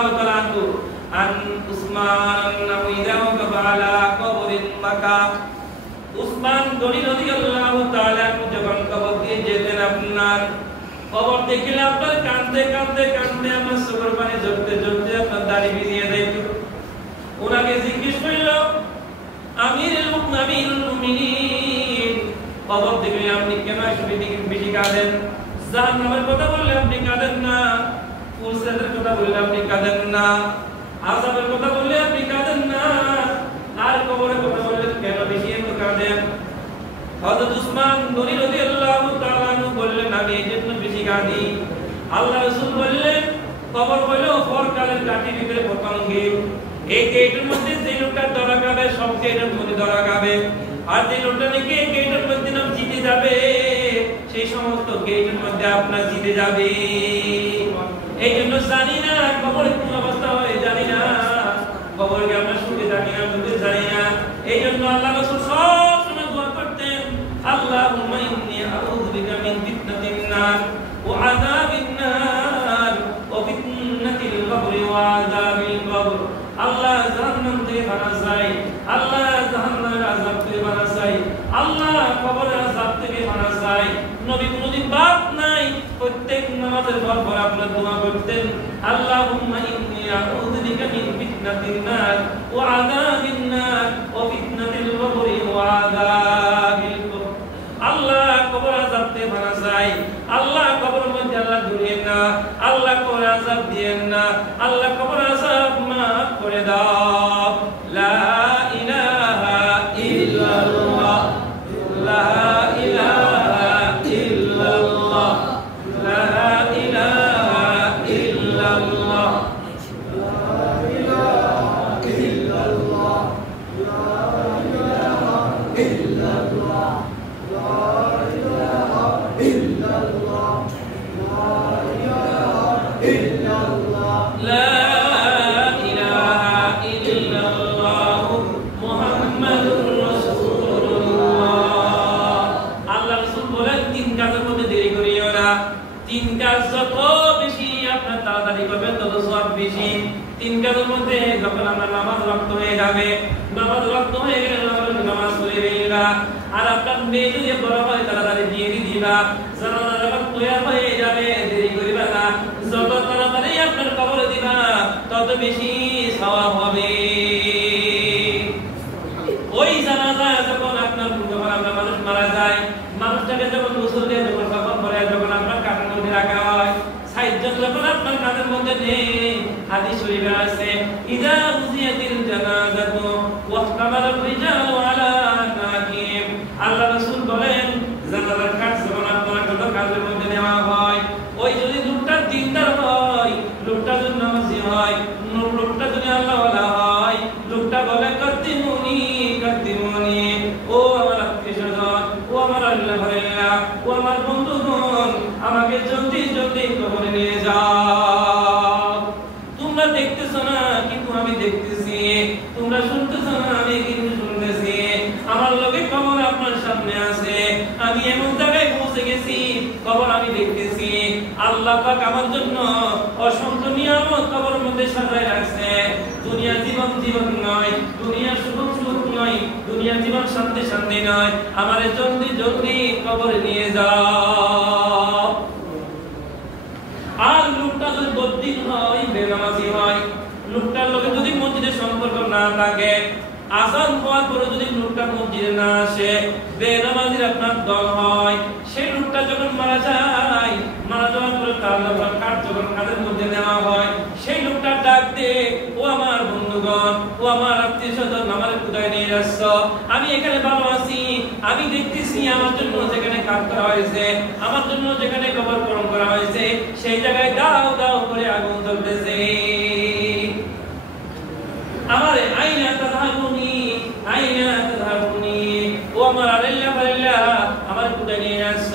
রাদিয়াল্লাহু তাআলা আনহু আন উসমান আন্নাহু ইযা ওয়াকাফা আলা কবরিন বাকা উসমান গনি রাদিয়াল্লাহু তাআলা আনহু যখন কবর দিয়ে যেতেন আপনার কবর দেখলে আপনার কাঁদতে কাঁদতে কাঁদতে আমার চোখের পানি ঝরতে ঝরতে আপনার দাড়ি ভিজিয়ে দিত। ওনাকে জিজ্ঞেস করল আমিরুল মুমিনিন কবর দেখলে আপনি কেন বেশি কাঁদেন? জাহান্নামের কথা বললে আপনি কাঁদেন না, ফুলসেটের কথা বললে আপনি কাঁদেন না, আযাবের কথা বললে আপনি কাঁদেন না, আর কবরের কথা বললে কেন বেশি এত কাঁদেন? হযরত উসমান গনি রাদিয়াল্লাহু তাআলা আনহু বললেন আমি এজন্য বেশি কাঁদি। আল্লাহ রাসূল বললেন কবর হলো পরকালের কাঠির ভিতরে প্রথম গেট। এই গেটের মধ্যে যে লোকটা ধরা খাবে সব গেটের মধ্যে ধরা খাবে, আর যে লোকটা নাকি এই গেটের মধ্যে নাম জিতে যাবে সেই সমস্ত গেটের মধ্যে আপনার জিতে যাবে। এই জন্য জানি না কবরের কোন অবস্থা হয়, জানি না কবরকে আমরা সুখে জানি না দুঃখে জানি না। এই জন্য আল্লাহ রাসূল সব সময় দোয়া করতেন আল্লাহুম্মা ইন্নী আউযু বিকা মিন ফিতনাতিন নার ওয়া আযাবিন নার ওয়া ফিতনাতিল কবরি ওয়া আযাবিল কবর। আল্লাহ জাহান্নাম থেকে বাঁচা চাই, আল্লাহ জাহান্নামের আযাব থেকে বাঁচা চাই, আল্লাহ কবরের আযাব থেকে বাঁচা চাই। নবী কোনদিন বাদ নাই, প্রত্যেক নামাজের পর আপনার দোয়া করতেন আল্লাহুম্মা ইন্নী আউযু বিকা মিন ফিতনাতিন নার ওয়া আযাবিন নার ওয়া ফিতনাতিল কবরি ওয়া আযাবিল কবর। আল্লাহ কবর আযাব থেকে বাঁচা চাই, আল্লাহ কবরের মধ্যে আল্লাহ ধরিয়েন না, আল্লাহ কবর আযাব দিয়েন না, আল্লাহ কবর আযাব মাফ করে দাও। লা ইলাহা ইল্লাল্লাহ লা ইলাহা ইল্লাল্লাহ লা ইলাহা ইল্লাল্লাহ লা ইলাহা ইল্লাল্লাহ লা ইলাহা ইল্লাল্লাহ লা ইলাহা ইল্লাল্লাহ লা ইলাহা ইল্লাল্লাহ লা তিন কাজ যত বেশি আপনার তাড়াতাড়ি করবেন তত সওয়াব বেশি। তিন কাজের মধ্যে যখন আপনার নামাজ রক্ত হয়ে যাবে, নামাজ রক্ত হয়ে গেলে নামাজ পড়ে রইলা, আর আপনার মেয়ে যদি বড় হয় তাড়াতাড়ি বিয়ে দিবা, জানাজা যখন তৈরি হয়ে যাবে দেরি করিবা না, যত তাড়াতাড়ি আপনার কবরে দিবা তত বেশি সওয়াব হবে। ওই জানাজা যখন আপনার মানুষ মারা যায়, মানুষটাকে যখন গোসল দিয়ে যখন কফন করে যখন আপনার কাঁধের মধ্যে রাখা হয়, সাইজ্জাদ যখন আপনার কাঁধের মধ্যে নেই, হাদিস শরীফে আছে ইযা উযিয়াতিল জানাজাতু ওয়াহতামালার রিজালু আলা নাকিম। আল্লাহ রাসূল বলেন জানাজার কাজ যখন আপনার কাঁধের মধ্যে নেওয়া হয়, ওই যদি লোকটা দিনদার হয়, লোকটা যদি নামাজি হয়, লোকটা যদি আল্লাহওয়ালা হয়, লোকটা বলে কদ্দিমুনি কদ্দিমুনি, ও আমার আত্মীয়স্বজন, ও আমার আল্লাহ ও আমার বন্ধুগণ, আমাকে জলদি জলদি কবরে নিয়ে যাও। তোমরা দেখতেছো না কিন্তু আমি দেখতেছি, তোমরা শুনতেছো না আমি কিন্তু শুনতেছি, আমার লগে কবর আপনার সামনে আছে, আমি এমন জায়গায় পৌঁছে গেছি কবর আমি দেখতেছি। আল্লাহ পাক আমার জন্য অসংখ্য নিয়ামত কবরের মধ্যে সাজায় রাখছে। দুনিয়া জীবন জীবন নয়, দুনিয়া সুখ সুখ নয়, দুনিয়া জীবন শান্তি শান্তি নয়, আমারে জলদি জলদি কবরে নিয়ে যাও। আর লোকটা যদি বদ্দিন হয়, বেনামাজি হয়, লোকটার লগে যদি মসজিদের সম্পর্ক না থাকে, আযান হওয়ার পরে যদি লোকটা মসজিদে না আসে, বেনামাজির আপনার দল হয়, সেই লোকটা যখন মারা যায়, মারা যাওয়ার পরে তার কাঠ যখন কাঁধের মধ্যে নেওয়া হয়, সেই লোকটা ডাক দে, ও আমার বন্ধুগণ, ও আমার আত্মীয়স্বজন, আমার কোথায় নিয়ে যাচ্ছ? আমি এখানে ভালো আছি, আমি দেখতেছি আমার জন্য যেখানে কাঠ করা হয়েছে, আমার জন্য যেখানে কবর খনন করা হয়েছে, সেই জায়গায় দাও দাও করে আগুন জ্বলতেছে। আমারে আইনা তাযহাবুনি আইনা তাযহাবুনি, ও আমার আল্লাহ আল্লাহ আমার কোথায় নিয়ে যাচ্ছ?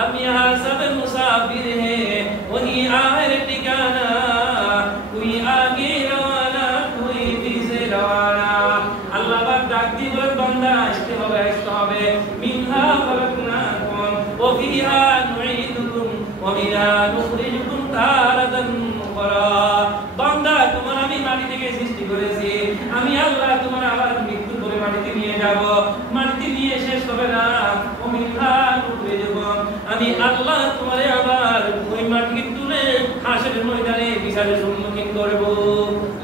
আমি यहाँ सब मुसाफिर हैं, वही आखिर ठिकाना, कोई आगे रवाना कोई पीछे रवाना। আল্লাহ পাক ডাক দিয়ে বলে বান্দা আসতে হবে, মিনহা খলাকনাকুম ওয়া ফিহা নুঈদুকুম ওয়া মিনহা নুখরিজুকুম তারাতান উখরা। বান্দা যাব, মাটিতে নিয়ে শেষ হবে না, আমি আল্লাহ তোমারে আবার ওই মাটিকে তুলে হাসরের ময়দানে বিচারের সম্মুখীন করব।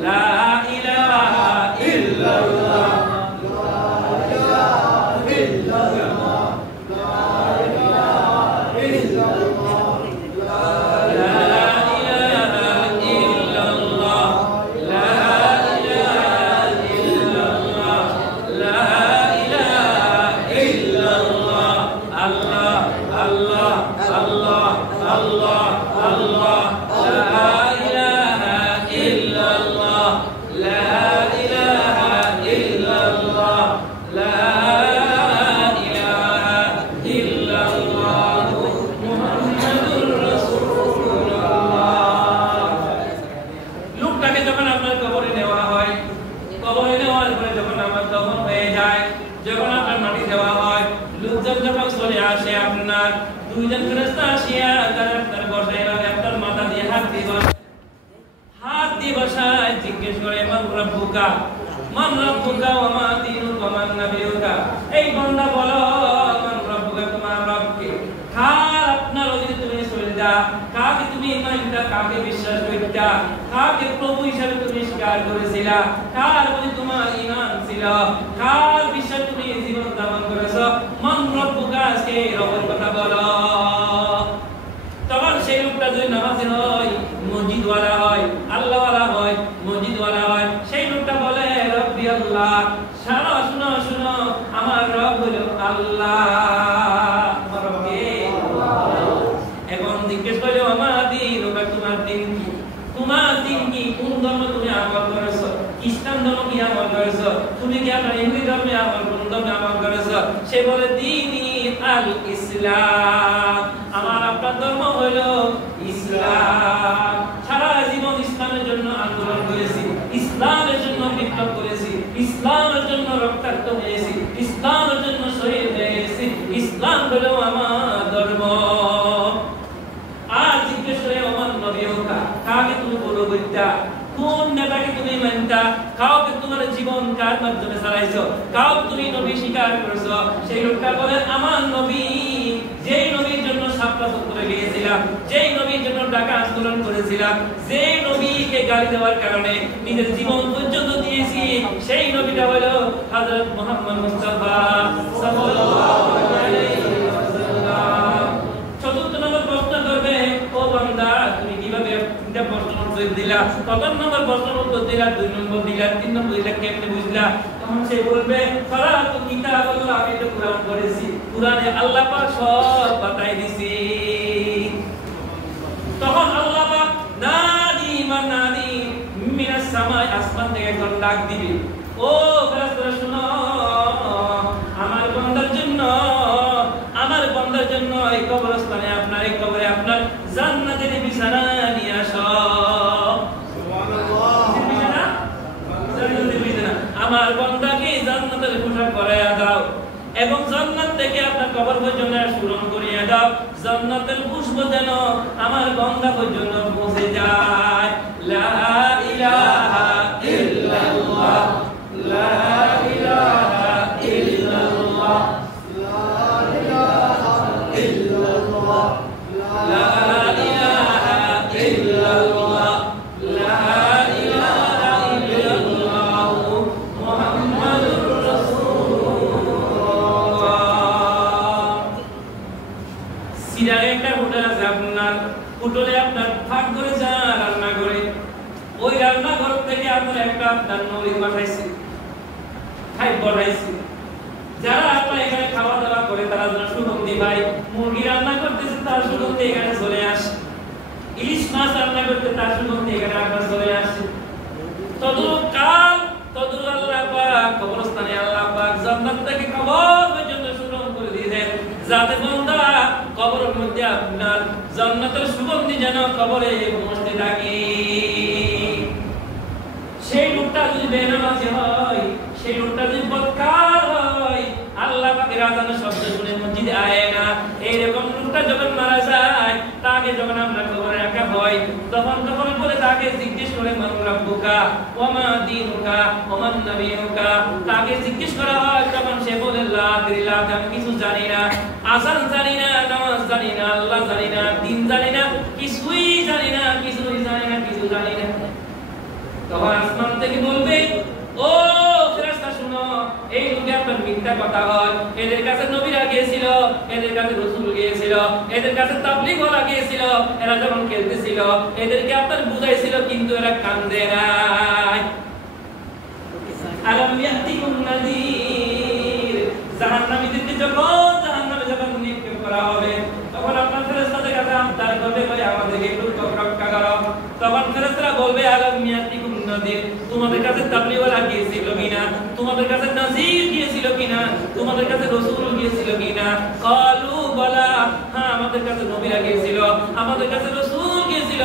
লা ইলাহা ইল্লাল্লাহ, লা ইলাহা ইল্লাল্লাহ, লা ইলাহা ইল্লাল্লাহ, লা ইলাহা ইল্লাল্লাহ, লা ইলাহা ইল্লাল্লাহ, লা ইলাহা ইল্লাল্লাহ। আল্লাহ আল্লাহ আল্লাহ আল্লাহ আল্লাহ, লা ইলাহা ইল্লাল্লাহ, লা ইলাহা ইল্লাল্লাহ, লা ইলাহা ইল্লাল্লাহ, মুহাম্মাদুর রাসূলুল্লাহ। লোকটাকে যখন আপনার কবরে নেওয়া হয়, কবরে নেওয়ার পরে যখন আমার দফন হয়ে যায়, যখন আপনার মাটি দেওয়া হয়, লোকজন যখন চলে আসে, আপনার দুইজন ফেরেশতা আসিয়া আপনার বসাইল, আপনার মাথা দিয়ে হাত দিয়ে বসায়, জিজ্ঞেস করে মান রাব্বুকা, মান রাব্বুকা ওয়া মা দীনুকা ওয়া মান নাবিয়ুকা। এই বান্দা বলো মান রাব্বুকা, তোমার রব কে? কার আপনার অধীনে তুমি চলতা, কাকে তুমি মানতা, কাকে বিশ্বাস করতা, কাকে প্রভু হিসেবে তুমি স্বীকার করেছিলা, কার প্রতি তোমার ঈমান ছিল, কার বিশ্বাস তুমি জীবন যাপন করেছো? মান রাব্বুকা, সেই রবের কথা বলো। তখন সেই লোকটা যদি নামাজি হয়, মসজিদওয়ালা হয়, আল্লাহওয়ালা হয়, মসজিদওয়ালা হয়, সেই লোকটা বলে রব্বি আল্লাহ, সারা শুনো শুনো, আমার রব হলো আল্লাহ। এখন জিজ্ঞেস করলে আমার দিন, তোমার দিন কি? তোমার দিন কি? কোন ধর্ম তুমি আমল করেছো? ইসলাম ধর্ম কি আমল করেছো? তুমি কি আপনার হিন্দু ধর্মে আমল, কোন ধর্মে আমল করেছো? সে বলে দীনি আল ইসলাম, আমার আপনার ধর্ম হলো ইসলাম। সারা জীবন ইসলামের জন্য আন্দোলন করেছি, ইসলামের জন্য বিপ্লব করেছি, ইসলামের জন্য রক্তাক্ত হয়েছি, ইসলামের জন্য শহীদ হয়েছি, ইসলাম হলো আমার ধর্ম। আর জিজ্ঞেস করে আমার নবীকা, কাকে তুমি বলো বইতা, কোন নেতাকে তুমি মানতা, কাউকে তোমার জীবন কার মাধ্যমে চালাইছো, কাউ তুমি নবী স্বীকার করেছো? সেই লোকটা বলে আমার নবী, যেই নবীর জন্য সাপলা করে গিয়েছিলাম, যেই নবীর জন্য ঢাকা আন্দোলন করেছিলাম, যেই নবীকে গালি দেওয়ার কারণে নিজের জীবন পর্যন্ত দিয়েছি, সেই নবীটা হলো হযরত মুহাম্মদ মুস্তাফা সাল্লাল্লাহু আলাইহি ওয়াসাল্লাম। চতুর্থ নম্বর প্রশ্ন করবে, ও বান্দা তুমি কিভাবে তিনটা প্রশ্ন উত্তর দিলা, কত নম্বর প্রশ্ন উত্তর দিলা, 2 নম্বর দিলা, 3 নম্বর দিলা, কেমনে বুঝলা? তখন সে বলবে ফারাতু কিতাবাল্লাহ, আমি তো কুরআন পড়েছি, কুরআনে আল্লাহ পাক সব বাতাই দিছি। তখন আল্লাহ পাক নাদি মানাদি মিনাস সামাই, আসমান থেকে একজন ডাক দিবে, ও ফেরেশতারা শুনো, আমার বান্দার জন্য, আমার বান্দার জন্য এই কবরস্থানে, আপনার এই কবরে আপনার জান্নাতের বিছানা নিয়ে আসো। সুবহানাল্লাহ, বিছানা, জান্নাতের বিছানা, আমার বান্দাকে জান্নাতের পোশাক পরাইয়া দাও এবং জান্নাত থেকে আপনার কবর পর্যন্ত স্মরণ করিয়ে দাও, জান্নাতের পুষ্প যেন আমার বান্দা পর্যন্ত পৌঁছে যায়। লা ইলাহা ইল্লাল্লাহ, লা ইলাহা ইল্লাল্লাহ, লা ইলাহা ইল্লাল্লাহ, লা ইলাহা ইল্লাল্লাহ, লা ইলাহা ইল্লাল্লাহ, মুহাম্মাদুর রাসূলুল্লাহ। সিরায় একটা হোটেল আছে আপনার, হোটেলে আপনার ভাগ করে যা রান্না করে, ওই রান্নাঘর থেকে আপনার একটা আপনার নবী পাঠাইছে, খাই বলাইছে, যারা আপনার এখানে খাওয়া দাওয়া করে তারা যেন সুগন্ধি পায়। মুরগি রান্না করতেছে, তার সুগন্ধি এখানে চলে আসে, ইলিশ মাছ রান্না করতে তার সুগন্ধি এখানে আপনার চলে আসে। তদুকাল তদু আল্লাহ পাক কবরস্থানে আল্লাহ পাক জান্নাত থেকে কবর পর্যন্ত সুগন্ধি করে দিয়েছেন, যাতে বান্দা কবরের মধ্যে আপনার জান্নাতের সুগন্ধি যেন কবরে পৌঁছতে থাকে। সেই লোকটা যদি বেনামাজি হয়, সেই লোকটা যদি বদকার হয়, আল্লাহ পাকের আযানের শব্দ শুনে মসজিদে আয় না, এইরকম লোকটা যখন মারা যায়, তাকে যখন আমরা কবরে রাখা হয়, তখন কবরে তাকে জিজ্ঞেস করে মান রাব্বুকা ওয়া মা দীনুকা ওয়া মান নাবিয়ুকা, তাকে জিজ্ঞেস করা হয় তখন সে বলে লা আদরিল্লাহ, আমি কিছু জানি না, আযান জানি না, নামাজ জানি না, আল্লাহ জানি না, দিন জানি না, কিছুই জানি না, কিছুই জানি না, কিছু জানি না। তখন আসমান থেকে বলবে ও ফেরেশতা শুনো, এই লোকে আপনার মিথ্যা কথা হয়, এদের কাছে নবীরা গিয়েছিল, এদের কাছে রাসূল গিয়েছিল, এদের কাছে তাবলীগওয়ালা গিয়েছিল, এরা যখন খেলতেছিল এদেরকে আপনার বুঝাইছিল কিন্তু এরা কান দেয় নাই। আলাম ইয়াতিকুম নাযীর, জাহান্নামীদেরকে যখন জাহান্নামে যখন নিক্ষেপ করা হবে তখন আপনার ফেরেশতাদের কাছে আবদার করবে ভাই আমাদেরকে একটু রক্ষা করো। তখন ফেরেশতারা বলবে আলাম ইয়াতিকুম নাযীর, তোমাদের কাছে তাবলীগওয়ালা গিয়েছিল কিনা, তোমাদের কাছে নাযীর গিয়েছিল কিনা, তোমাদের কাছে রাসূল গিয়েছিল কিনা? ক্বালু বালা, হ্যাঁ আমাদের কাছে নবীরা গিয়েছিল, আমাদের কাছে রাসূল গিয়েছিল,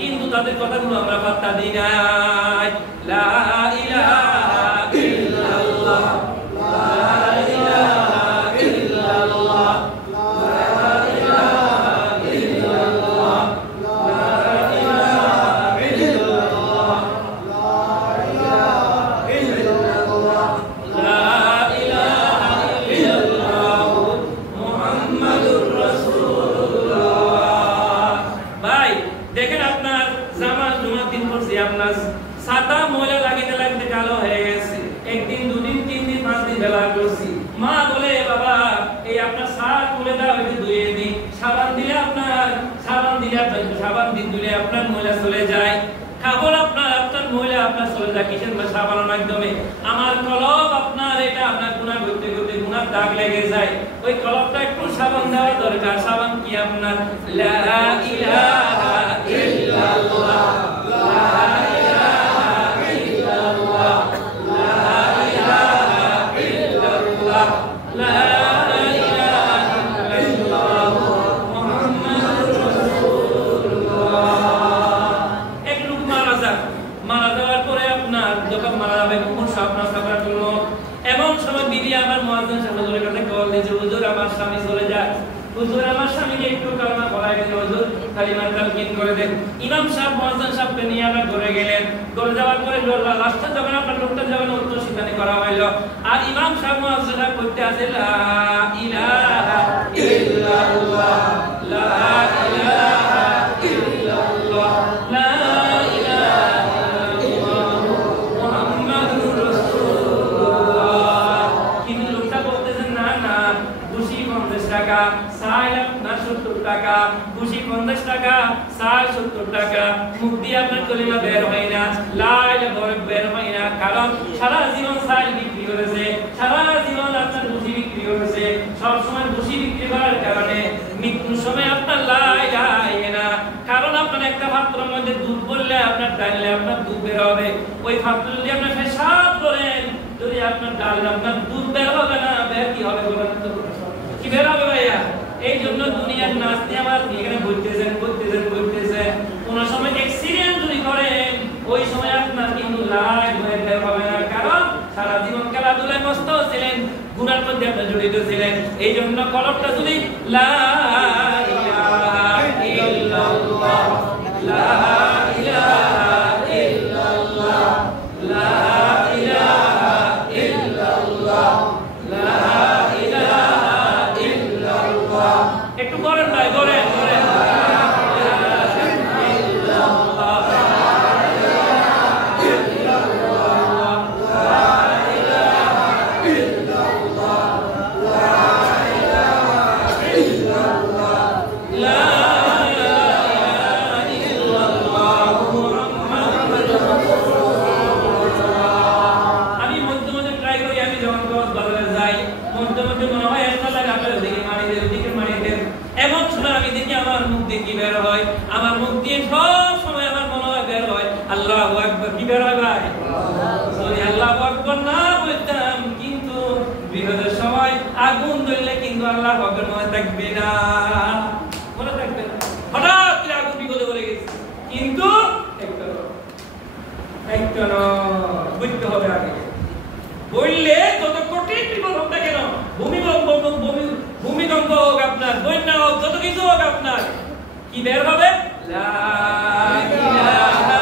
কিন্তু তাদের কথাগুলো আমরা পাত্তা দিই নাই। লা ইলাহা ইল্লাল্লাহ, লা ইলাহা ইল্লাল্লাহ, লা ইলাহা ইল্লাল্লাহ, লা ইলাহা ইল্লাল্লাহ, লা ইলাহা ইল্লাল্লাহ মুহাম্মাদুর রাসূলুল্লাহ। ভাই দেখেন আপনার জামাত জুমার দিন পড়ছি, আপনার ছাতা ময়লা লাগিতে লাগিতে কালো হয়ে গেছে, একদিন দুদিন তিন দিন পাঁচ দিন ব্যবহার করছি, মা বলে বাবা এই আপনার শার্ট খুলে দাও একটু ধুয়ে দিই, সাবান দিলে আপনার সাবান দিন দিলে আপনার ময়লা চলে যায়, কাপড় আপনার ময়লা আপনার চলে যায় কিসের সাবানের মাধ্যমে। আমার কলব আপনার এটা আপনার গুনাহ করতে করতে গুনার দাগ লেগে যায়, ওই কলবটা একটু সাবান দেওয়া দরকার। সাবান কি আপনার লা ইলাহা ইল্লাল্লাহ, লা ইলাহা ইল্লাল্লাহ, লা ইলাহা ইল্লাল্লাহ, লা ইলাহা ইল্লাল্লাহ মুহাম্মাদুর রাসূলুল্লাহ। একটু মারা যাওয়ার পরে আপনার যখন মারা যাবে কোন আপনার সাফার জন্য এমন সময় বিবি আমার মুয়াজ্জিন সাহেবের কাছে কল দিয়েছে, হুজুর আমার স্বামী চলে যায়, হুজুর আমার স্বামীকে একটু কালমা পড়ায় দেন, হুজুর কালিমা তালকিন করে দেন। ইমাম সাহেব মুয়াজ্জিন সাহেবকে নিয়ে আবার ঘরে গেলেন, ঘরে যাওয়ার পরে লাস্টে যখন আপনার লোকটা যখন উত্তর সিদ্ধান্ত করা হইল আর ইমাম সাহেব মুয়াজ্জিন সাহেব করতে আছে লা ইলাহা ইল্লাল্লাহ, লা ইলাহা ইল্লাল্লাহ, লা টাকা, সাইল আপনার 70 টাকা, খুশি 50 টাকা, সাইল 70 টাকা, মুখ দিয়ে আপনার কলিমা বের হয় না, লা ইলাহা বের হয় না, কারণ সারা জীবন সাইল বিক্রি করেছে, সারা জীবন আপনার খুশি বিক্রি করেছে, সব সময় খুশি বিক্রি করার কারণে মৃত্যুর সময় আপনার লা ইলাহা না, কারণ আপনার একটা পাত্রের মধ্যে দুধ বললে আপনার ডাললে আপনার দুধ বের হবে, ওই পাত্র যদি আপনি পেশাব করেন যদি আপনার ডালে আপনার দুধ বের হবে না, বের কি হবে বলেন তো? কি বের হবে ভাইয়া? এই জন্য দুনিয়ার নাস্তি আমার এখানে বলতেছেন কোন সময় অ্যাক্সিডেন্ট যদি করেন ওই সময় আপনার কিন্তু লাইভ হয়ে বের হবে না, কারণ সারা জীবন খেলাধুলায় মস্ত ছিলেন, গুনার মধ্যে আপনি জড়িত ছিলেন। এই জন্য কলবটা যদি লা ইলাহা ইল্লাল্লাহ, লা ইলাহা ইল্লাল্লাহ, লা ইলাহা ইল্লাল্লাহ, লা একটু করেন ভাই, করেন করেন আমি মধ্যে মধ্যে ট্রাই করি, আমি যখন বাজারে যাই মধ্যে মধ্যে মনে হয় একটা লাগে আপনার ওদিকে মারি দেন, ওদিকে মারি দেন, এমন সময় আমি দেখি আমার মুখ দিয়ে কি বের হয়, আমার মুখ দিয়ে সব সময় আমার মনে হয় বের হয় আল্লাহু আকবার। কি বের হয় ভাই? যদি আল্লাহু আকবার না বলতাম কিন্তু বিপদের সময় আগুন ধরলে কিন্তু আল্লাহু আকবার মনে থাকবে না, মনে থাকবে না, হঠাৎ করে আগুন বিপদে পড়ে গেছে, কিন্তু একটা বুঝতে হবে আগে, বললে যত কঠিন বিপদ হোক না কেন, ভূমিকম্প হোক আপনার, বন্যা হোক, যত কিছু হোক আপনার কি বের হবে লা ইলাহা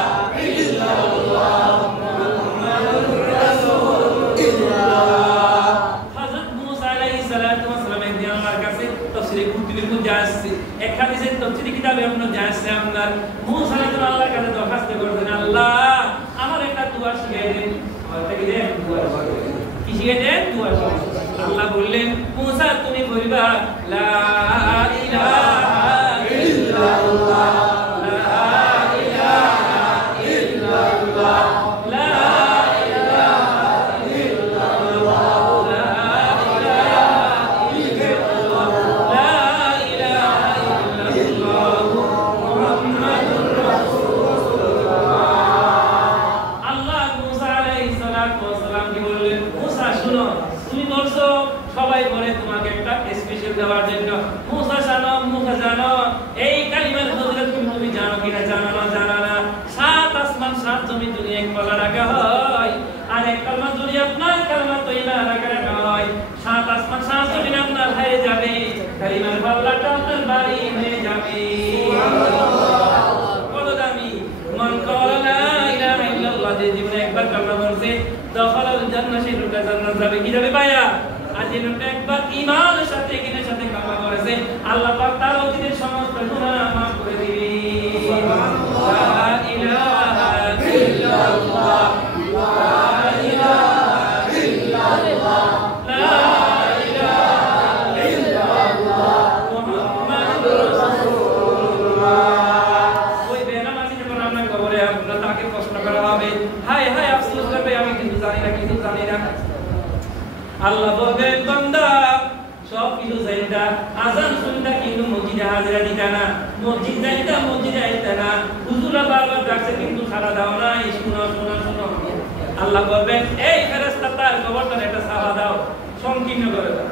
হয়ে যাবে, কালিমার পাল্লাটা আপনার বাড়ি হয়ে যাবে। কত দামি! মান ক্বালা লা ইলাহা ইল্লাল্লাহ, যে জীবনে একবার কালিমা পড়ছে, দাখালাল জান্নাহ, সে লোকটা জান্নাত যাবে। কি যাবে ভাইয়া? আর যে লোকটা একবার ঈমানের সাথে ইকিনের সাথে কালিমা পড়েছে, আল্লাহ পাক তার অতীতের সমস্ত গুনাহ মাফ করে দিবে। সুবহানাল্লাহ, লা ইলাহা ইল্লাল্লাহ, লা ইলাহা ইল্লাল্লাহ, লা ইলাহা ইল্লাল্লাহ, মুহাম্মাদুর রাসূলুল্লাহ। ওই বেনামাজি যখন আপনার কবরে আপনার তাকে প্রশ্ন করা হবে, হায় হায় আফসোস করবে, আমি কিন্তু জানি না, কিছু জানি না। আল্লাহ বলবেন, বান্দা সব কিছু জানিতা, আযান শুনতা কিন্তু মসজিদে হাজিরা দিতা না, মসজিদ যাইতা মসজিদে আইতা না, হুজুরা বারবার ডাকছে কিন্তু সাড়া দাও না, এই শুনো শুনো শুনো। আল্লাহ বলবেন, এই ফেরেশতা তার কবরটা একটা সাফা দাও, সংকীর্ণ করে দাও।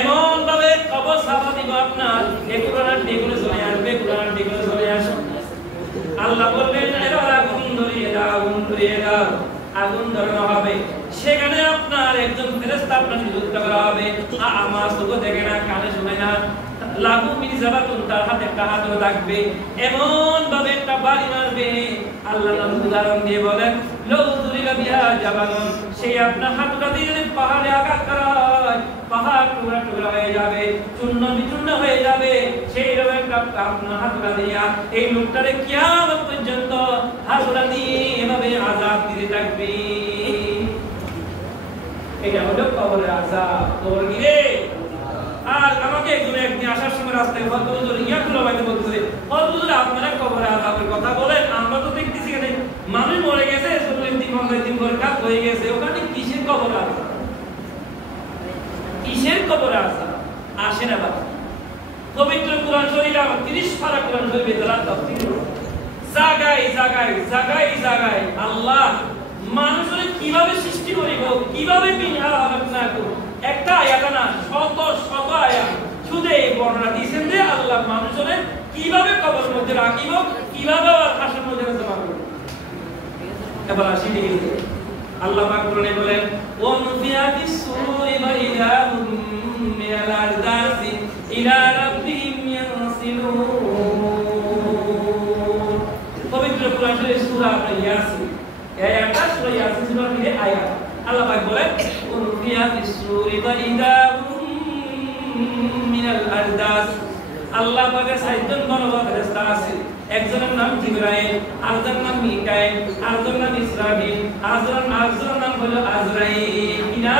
এমন ভাবে কবর সাফা দিব আপনার, এগুলোর দিগুলো চলে আসবে, এগুলোর দিগুলো চলে আসবে। আল্লাহ বলবেন, এবার আগুন ধরিয়ে দাও, আগুন ধরিয়ে দাও। আগুন ধরানো হবে, সেখানে আপনার একজন ফেরেশতা আপনার নিযুক্ত করা হবে। আমার চোখে দেখে না, কানে শুনে না, লাঘু মির্জাবাতুন, তার হাতে একটা হাতও থাকবে। এমন ভাবে একটা বাড়ি মারবে, আল্লাহ নবী উদাহরণ দিয়ে বলেন, লাউ দুরিবা বিহা জাবালুন, সেই আপনার হাতটা দিয়ে পাহাড়ে আঘাত করা হয়, পাহাড় টুকরা টুকরা হয়ে যাবে, চূর্ণ বিচূর্ণ হয়ে যাবে। সেই রকম একটা আপনার হাতটা দিয়া এই লোকটারে কিয়ামত পর্যন্ত হাতটা দিয়ে এভাবে আযাব দিতে থাকবে। এটা হলো কবরের আযাব। কবর কি রে? আর আমাকে একদিন আসার সময় রাস্তায় হুজুর ইয়াকুল্লাহ ভাই বলতেছে, হুজুর আপনারা কবরে আযাবের কথা বলেন, আমরা তো দেখতেছি এখানে মানুষ মরে গেছে, 40 দিন 50 দিন পরে কাজ হয়ে গেছে, ওখানে কিসের কবর আযাব? কিসের কবর আযাব? আসে না বাবা। পবিত্র কোরআন শরীফ 30 পারা কোরআন শরীফে তেলাওয়াত তাফসীর জায়গায় জায়গায় জায়গায় জায়গায় আল্লাহ মানুষের কিভাবে সৃষ্টি করিব, কিভাবে বিনা করব, একটা আয়াত না, শত শত আয়াত শুধু এই বর্ণনা দিয়েছেন যে আল্লাহ মানুষের কিভাবে কবর মধ্যে রাখিব, কিভাবে হাসরের মধ্যে জমা করব। এবার আসি দেখি আল্লাহ পাক কোরআনে বলেন, ওয়া মুফিয়াতিস সুরি বাইদা মিনাল আরদাসি ইলা রাব্বিহিম ইয়ানসিলুন। পবিত্র কোরআন শরীফের সূরা ইয়াসিন, এই আয়াতটা সূরা ইয়াসিন সূরার মধ্যে আয়াত। আল্লাহ পাক বলেন, ওয়া মুফিয়াতিস সুরি বাইদা মিনাল আরদাস। আল্লাহ পাকের 6 জন বড় বড় ফেরেশতা আছে। একজনের নাম জিবরাইল, আরেকজনের নাম মিকাইল, আরেকজনের নাম ইসরাফিল, আরেকজনের নাম হলো আজরাইল। কি না?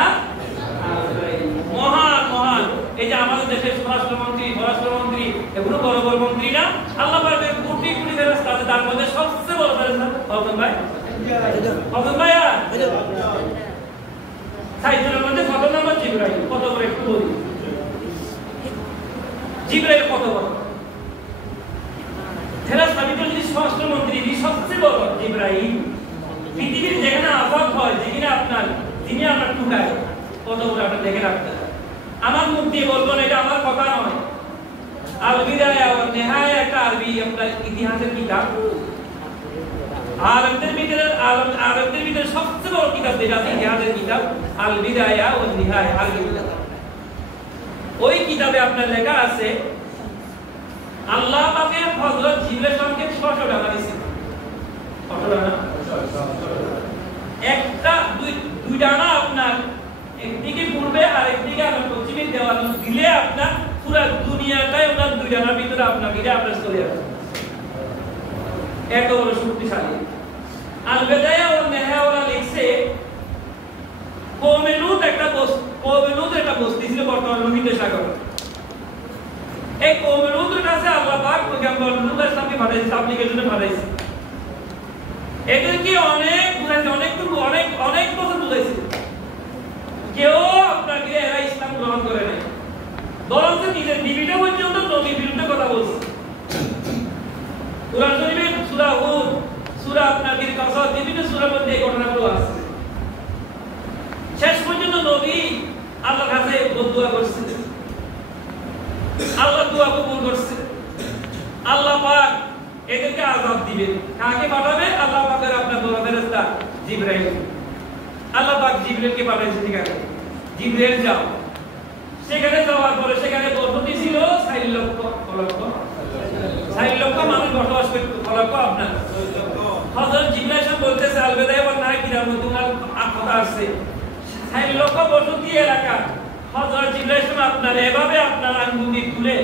আজরাইল। মহান মহান, এই যে আমাদের দেশের স্বরাষ্ট্রমন্ত্রী এগুলো বড় বড় মন্ত্রী না? আল্লাহ পাকের কোটি কোটি ফেরেশতা আছে, তার মধ্যে সবচেয়ে বড় ফেরেশতা কখন ভাই? কখন ভাইয়া? 6 জনের মধ্যে কত নম্বর? জিবরাইল। কত বড় একটু বলি, জিবরাইল কত বড়? ফেরেশতা ভিতরে যে স্বরাষ্ট্রমন্ত্রী সবচেয়ে বড় জিবরাইল। পৃথিবীর যেখানে আযাব হয়, যেখানে আপনার তিনি আপনার টুকায়, কত বড় আপনি দেখে রাখতে। আমার মুখ দিয়ে বলবো না, এটা আমার কথা নয়। আল বিদায়া ওয়ান নিহায়া একটা আরবি আপনার ইতিহাসের কিতাব। আরবদের ভিতরে সবচেয়ে বড় কিতাব যেটা ইতিহাসের কিতাব, আল বিদায়া ওয়ান নিহায়া আরবি কিতাব। ওই কিতাবে আপনার লেখা আছে আল্লাহ পাকের হযরত জিবরাইল সঙ্গে 600 টাকা দিয়েছে। কত টাকা? একটা দুই ডানা আপনার একদিকে পূর্বে আর একদিকে আপনার পশ্চিমে দেওয়াল দিলে আপনার পুরো দুনিয়াটাই ওনার দুই ডানার ভিতরে আপনার গিয়ে আপনার চলে আসবে। এত বড় শক্তিশালী। আল বিদায়া ওয়া নিহায়া ওরা লিখছে, কওমে লূত একটা বস্তি ছিল বর্তমান লোহিত সাগর। এই কওমে লূতের কাছে আল্লাহ পাক পয়গম্বর নূহ আলাইহিস সালামকে পাঠাইছে, তাবলীগের জন্য পাঠাইছে। এদেরকে অনেক বুঝাইছে, অনেক বছর বুঝাইছে, কেউ আপনাকে এরা ইসলাম গ্রহণ করে নাই, বরং নিজের বিবিটা পর্যন্ত নবীর বিরুদ্ধে কথা বলছে। কোরআন শরীফে সূরা হুদ, সূরা আপনার কাসাস, বিভিন্ন সূরার মধ্যে এই ঘটনাগুলো আছে। শেষ পর্যন্ত নবী আল্লাহর কাছে দোয়া করছে, আল্লাহ দোয়া কবুল করছে। আল্লাহ পাক এদেরকে আযাব দিবেন। কাকে পাঠাবে? আল্লাহ পাকের আপনার বড় ফেরেশতা জিবরাইল। আল্লাহ পাক জিবরাইলকে পাঠাইছে, ঠিক আছে জিবরাইল যাও সেখানে যাওয়ার পরে সেখানে বসতি ছিল 4 লক্ষ মানুষ বসবাস করত। লক্ষ আপনার হযরত জিবরাইল সাহেব বলতেছে আলবেদা এবং না কিরামতুল কথা আছে 4 লক্ষ বসতি এলাকা। হযরত জিবরাইল সাহেব আপনার এভাবে আপনার আঙ্গুলি তুলে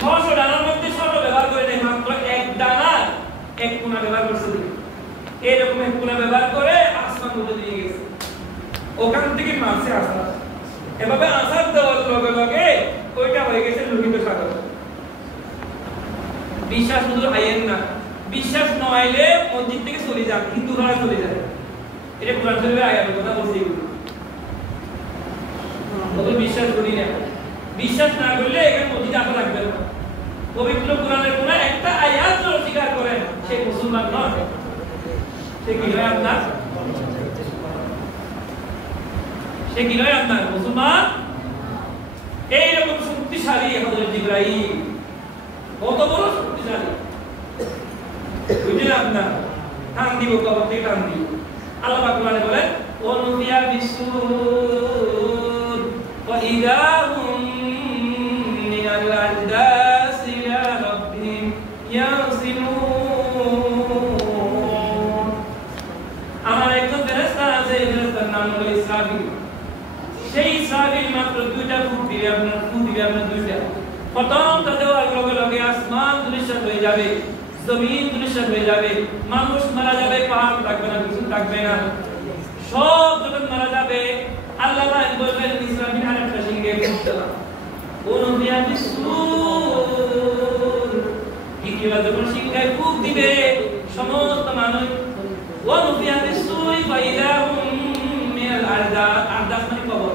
600 ডানার মধ্যে 600 ব্যবহার করে নেই, মাত্র এক ডানা এক কোণা ব্যবহার করছে। এইরকম এক কোণা ব্যবহার করে আসমান উঠে দিয়ে গেছে, ওখান থেকে মারছে আসমান। এভাবে আসার দেওয়ার লগে লগে ওইটা হয়ে গেছে লোহিত সাগর। বিশ্বাস শুধু আইয়েন না, বিশ্বাস নইলে মসজিদ থেকে চলে যান, হিন্দু ঘরে চলে যায়। এটা কোরআন শরীফের আয়াতের কথা বলছি। এগুলো বিশ্বাস করি না, বিশ্বাস না করলে এখানে মসজিদে আসা লাগবে না। পবিত্র কোরআনের কোন একটা আয়াত অস্বীকার করেন সে মুসলমান নয়, সে কি হয় আপনার? সে কি হয় আপনার মুসলমান? এইরকম শক্তিশালী হযরত জিবরাইল, কত বড় শক্তিশালী বুঝলেন আপনার? টান দিব, কবর থেকে টান দিব। আল্লাহ পাক কোরআনে বলেন ওয়ানুফিয়া বিসসুর ওয়া ইযা হুম মিনাল আজদাসি ইলা রাব্বিহিম ইয়াসিলুন। আমার একজন ফেরেশতা আছে, এই ফেরেশতার নাম হলো ইসরাফিল। সেই ইসরাফিল মাত্র দুইটা ফুট দিবে আপনার, দুইটা। প্রথম তা দেওয়ার লগে লগে আসমান ধূলিসাৎ হয়ে যাবে, জমিন ধূলিসাৎ হয়ে যাবে, মানুষ মারা যাবে, পাহাড় থাকবে না, কিছু থাকবে না, সব যখন মারা যাবে আল্লাহ বলবেন ইসরাফিল আরেকটা সিংহে ফুঁক দাও। ওনুবিয়া বিসসুর, দ্বিতীয়বার যখন সিংহে ফুঁক দিবে সমস্ত মানুষ, ওনুবিয়া বিসসুর ফাইদা হুম মিনাল আরদাস মানে কবর,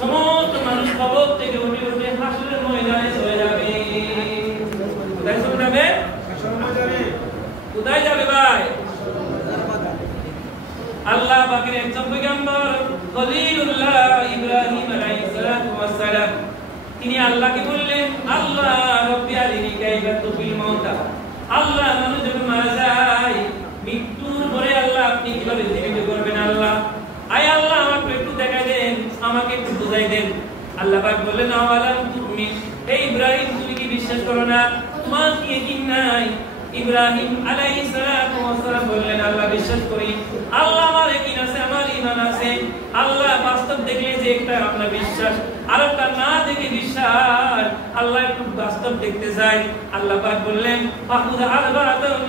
সমস্ত মানুষ কবর থেকে উঠে উঠে হাসরের ময়দানে চলে যাবে। কোথায় চলে যাবে? কোথায় যাবে ভাই? আল্লাহ পাকের একজন পয়গম্বর খলিলুল্লাহ ইব্রাহিম আলাইহিস সালাতু ওয়াস সালাম, তিনি আল্লাহকে বললেন আল্লাহ রব্বি আরিনি কাইফা তুহিল মাউতা, আল্লাহ মানুষ যখন মারা যায় মৃত্যুর পরে আল্লাহ আপনি কিভাবে জীবিত করবেন? আল্লাহ আয় আল্লাহ আমাকে একটু দেখাই দেন, আমাকে একটু বুঝাই দেন। আল্লাহ পাক বললেন আওয়ালাম তুমিন, এই ইব্রাহিম তুমি কি বিশ্বাস করো না? তোমার কি ইয়াকিন নাই? ইব্রাহিম আলাইহিস সালাতু ওয়াস সালাম বললেন আল্লাহ বিশ্বাস করি, আল্লাহ আমার ইয়াকিন আছে, আমার ঈমান আছে। আল্লাহ বাস্তব দেখলে যে একটা আপনার বিশ্বাস, আর একটা না দেখে বিশ্বাস, আল্লাহ একটু বাস্তব দেখতে চায়। আল্লাহ পাক বললেন ফাকুদ আরবাতাম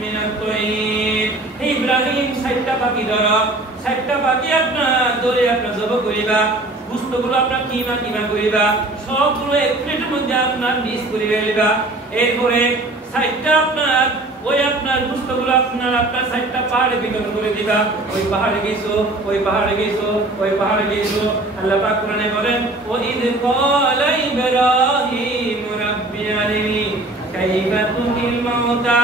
মিনাত তাইর, হে ইব্রাহিম 60টা পাখি ধরো, 60টা পাখি আপনার ধরে আপনার জবাই করিবা, গোশতগুলো আপনার কিমা করিবা, সবগুলো এক প্লেটের মধ্যে আপনার মিক্স করে ফেলবা। এরপরে 60টা আপনার ওই আপনার গোশতগুলো আপনার 60টা পাহাড়ে বিতরণ করে দিবা। ওই পাহাড়ে গেছো, ওই পাহাড়ে গেছো, ওই পাহাড়ে গেছো। আল্লাহ পাক কোরআনে বলেন ও ইয ক্বালা ইব্রাহিম রাব্বি আরিনি কাইফা তুহিল মাউতা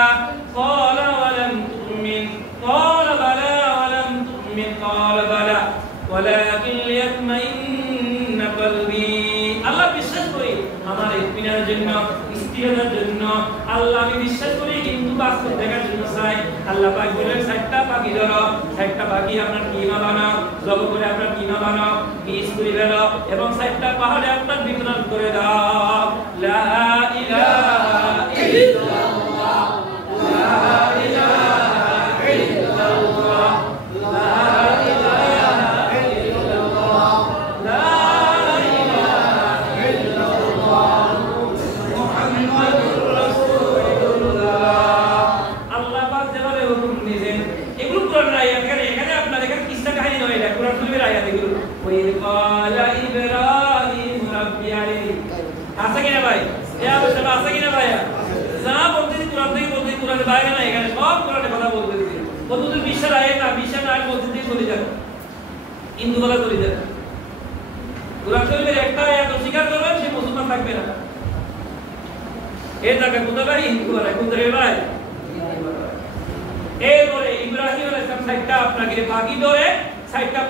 ক্বালা ওয়ালাম তুমিন ক্বালা বালা ওয়ালাম তুমিন ক্বালা বালা ওয়ালাকিন লিয়াতমাইন্না কলবি। আল্লাহ বিশ্বাস করি আমার ইতমিনানের জন্য, স্থিরতার জন্য, আল্লাহ আমি বিশ্বাস করি কিন্তু বাস্তব দেখার জন্য চাই। আল্লাহ পাক বলেন 60টা পাখি ধরো, 60টা পাখি আপনার কিমা বানাও, জব করে আপনার কিমা বানাও, বীজ করে ফেলো এবং 60টা পাহাড়ে আপনার বিতরণ করে দাও। লা ইলাহা ইল্লাল্লাহ, লা ইলাহা ইল্লাল্লাহ, লা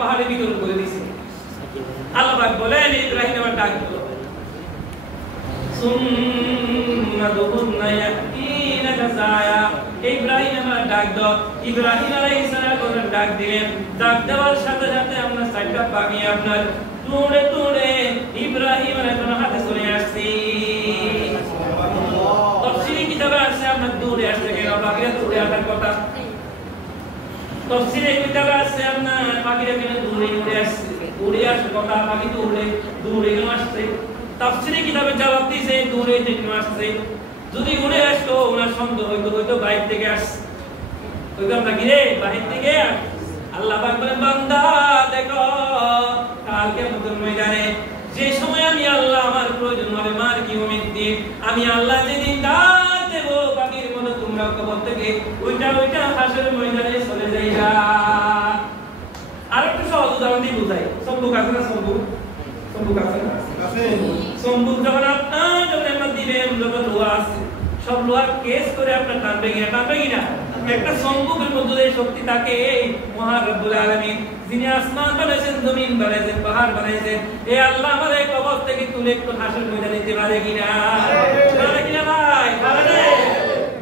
পাহাড়ে বিতরণ করে দিয়েছে। আল্লাহ পাক বলেন ইব্রাহিম আমার ডাক দিল সুম্মা দুহুন্না ইয়াতিনাকা এটা যায় ইব্রাহিম আমার ডাক দাও ইব্রাহিম আলাইহিস সালাম ডাক দিলেন ডাক দেওয়ার সাথে সাথে আমরা সাইডটা পাখি আপনার দৌড়ে দৌড়ে ইব্রাহিম আলাইহিস হাতে চলে আসছে তাফসীরে কিতাবে আছে আপনার দৌড়ে আসছে কেন পাখিরা দৌড়ে আসার কথা তাফসীরে কিতাবে আছে আপনার পাখিরা কেন দৌড়ে উড়ে আসছে উড়ে আসার কথা পাখি দৌড়ে দৌড়ে আসছে তাফসীরে কিতাবে জবাব দিয়েছে দৌড়ে কেন আসছে যদি উড়ে আসতো ওনার সন্দেহ হয়তো বাইরে থেকে আসছে হয়তো আমরা গিরে বাইরে থেকে আল্লাহ পাক বলেন বান্দা দেখো কালকে কিয়ামতের ময়দানে যে সময় আমি আল্লাহ আমার প্রয়োজন হবে মার কিয়ামতের আমি আল্লাহ যেদিন ডাক দেব পাখির মতো তোমরা কবর থেকে ওইটা হাসরের ময়দানে চলে যাইবা আরেকটু সহজ উদাহরণ দিয়ে বুঝাই সম্ভব আছে না সম্ভব আছে না সম্ভব যখন আপনার যখন আমরা দিবেন যখন লোহা আছে সব লোহা কেস করে আপনার টানবে কিনা একটা সম্ভবের মধ্যে যে শক্তি থাকে এই মহান রব্বুল আলামিন যিনি আসমান বানাইছেন জমিন বানাইছেন পাহাড় বানাইছেন এই আল্লাহ আমাদের কবর থেকে তুলে একটু হাসরের ময়দানে দিতে পারে কিনা ভাই পারে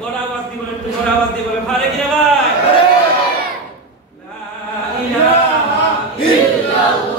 বড় আওয়াজ দিয়ে বলে একটু বড় আওয়াজ দিয়ে বলে পারে কিনা ভাই লা ইলাহা ইল্লাল্লাহ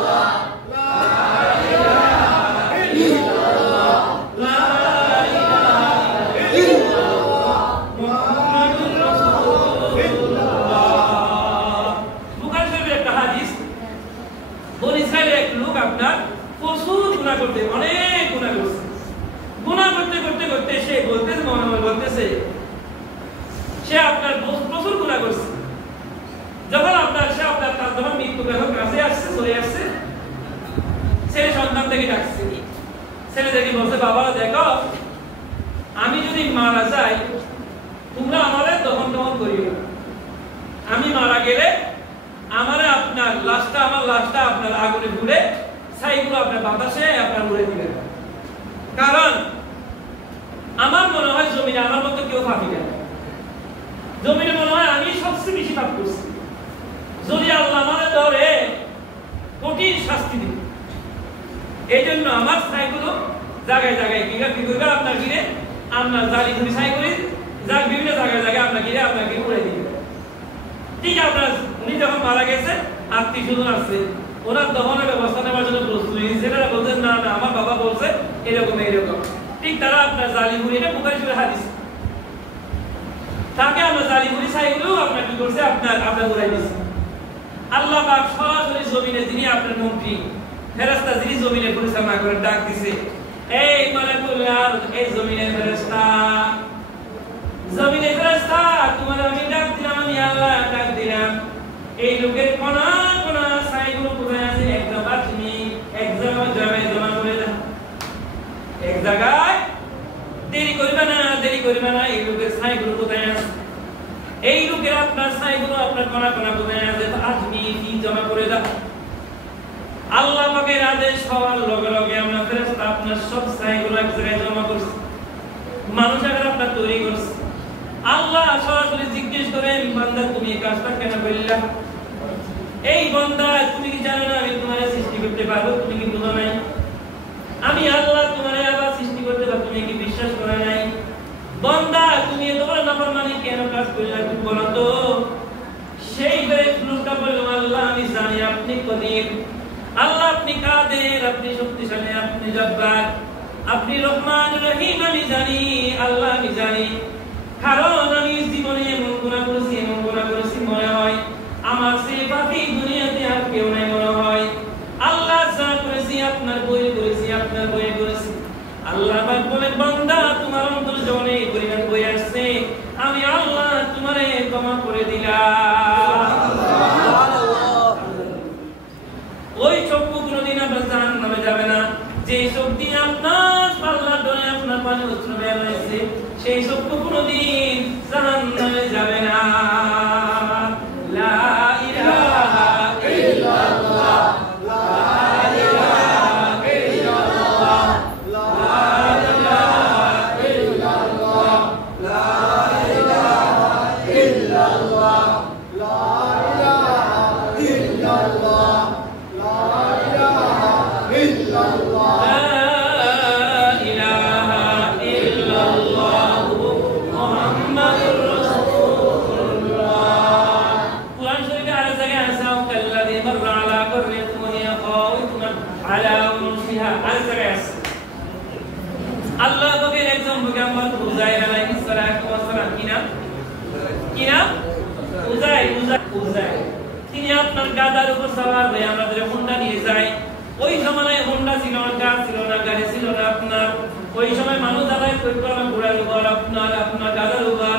আমি যদি মারা যাই তোমরা আমারে দহন করিও আমি মারা গেলে আমার লাশটা আপনার আগুনে পুড়ে ছাইগুলো আপনার বাতাসে আপনার উড়ে দিবেন কারণ আমার মনে হয় জমিনে আমার মতো কেউ পাবি না জমিনে মনে হয় আমি সবচেয়ে বেশি পাপ করছি যদি আল্লাহ আমারে ধরে কঠিন শাস্তি দিবে এই জন্য আমার ছাইগুলো জায়গায় জায়গায় কি করবে আপনার গিরে আমরা জালি ধরে ছাই করি যার বিভিন্ন জায়গায় আমরা গিরে আপনাকে উড়ে দিবে ঠিক আপনার উনি যখন মারা গেছে আত্মীয় স্বজন আছে ওনার দহনের ব্যবস্থা নেওয়ার জন্য প্রস্তুতি সেটা বলছেন না আমার বাবা বলছে এরকম ঠিক তারা আপনার জালি মুড়ি এটা বুখারী শরীফের হাদিস তাকে আমরা জালি মুড়ি ছাইগুলো আপনার কি করছে আপনার উড়াই দিয়েছে আল্লাহ পাক সরাসরি জমিনে যিনি আপনার মন্ত্রী ফেরেশতা যিনি জমিনে পরিচালনা করে ডাক দিছে এই মালাকুল আরদ এই জমিনের ফেরেশতা তোমার আমি ডাক দিলাম আমি আল্লাহ ডাক দিলাম এই লোকের কোনা ছাইগুলো কোথায় আছে এক জায়গায় তুমি এক জায়গায় জমা করে দাও এক জায়গায় দেরি করবে না এই লোকের ছাইগুলো কোথায় আছে এই লোকের আপনার ছাইগুলো আপনার কোনা কোথায় আছে আপনি কি জমা করে দাও আল্লাহ পাকের আদেশ হওয়ার লগে লগে আমরা ফেরেশতা আপনার সব ছাইগুলো এক জায়গায় জমা করছি মানুষ আগে আপনার তৈরি করছে আল্লাহ সরাসরি জিজ্ঞেস করেন বান্দা তুমি এই কাজটা কেন করলা এই বান্দা তুমি কি জানো না আমি তোমারে সৃষ্টি করতে পারবো তুমি কি বুঝো নাই আমি আল্লাহ তোমারে আবার সৃষ্টি করতে পারবো তুমি কি বিশ্বাস করো নাই বান্দা তুমি এত বড় নাফরমানি কেন কাজ করলা তুমি বলো তো সেই বেরে লোকটা বলল আল্লাহ আমি জানি আপনি কদির আল্লাহ আপনি কাদের আপনি শক্তিশালী আপনি জব্বার আপনি রহমান রহিম আমি জানি আল্লাহ আমি জানি কারণ আমি জীবনে এমন গুনাহ করেছি মনে হয় আমার সেই পাপী দুনিয়াতে আর কেউ নাই মনে হয় আল্লাহ যা করেছি আপনার বই করেছি আল্লাহ পাক বলেন বান্দা তোমার অন্তরে যখন এই পরিমাণ বই আসছে আমি আল্লাহ তোমারে ক্ষমা করে দিলাম ওই চক্ষু কোনদিন আপনার জাহান্নামে যাবে না যে শক্তি আপনার আল্লাহর ডরে আপনার পানে অস্ত্র বের হয়েছে সেই চক্ষু কোনদিন জাহান্নামে যাবে না লা ইলাহা ইল্লাল্লাহ লা ইলাহা ইল্লাল্লাহ লা ইলাহা ইল্লাল্লাহ লা ইলাহা ইল্লাল্লাহ লা ইলাহা ইল্লাল্লাহ লা ইলাহা ইল্লাল্লাহ মুহাম্মাদুর আলা উরুশিহা আর জায়গায় আছে আল্লাহ পাকের একজন পয়গম্বর উযাইর আলাইহিস সালাতু ওয়াস সালাম কি নাম উযাইর তিনি আপনার গাধার উপর সওয়ার হয়ে আমাদের হোন্ডা নিয়ে যায় ওই সময় হোন্ডা ছিল না কার ছিল না গাড়ি ছিল না আপনার ওই সময় মানুষ আদায় করতো ঘোড়ার উপর আপনার গাধার উপর